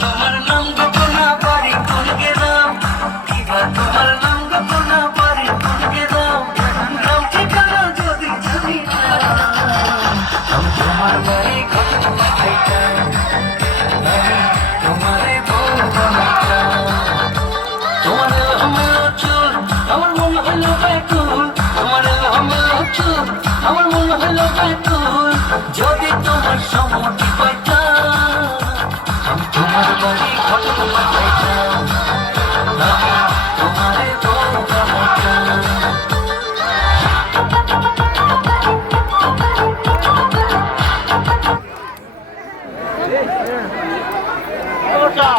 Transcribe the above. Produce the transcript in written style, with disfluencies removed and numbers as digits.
তোমার নাম গোপনা বাড়ি কোন গেলাম, কিবা তোমার নাম গোপনা বাড়ি কোন গেলাম, নাম ঠিকানা যদি জানি না, আমি তোমার বাড়ি কত পাঠাইতাম, আমি তোমারে বউ বানাইতাম। তোমার এলোমেলো চুল আমার মনে হলো ব্যাকুল, তোমার এলোমেলো চুল আমার মনে হলো ব্যাকুল, যদি তোমার সম্মতি পাইতাম আমি তোমার বাড়ি ঘটনা পাঠাইতাম, আমি তোমারে বউ বানাইতাম। ওটা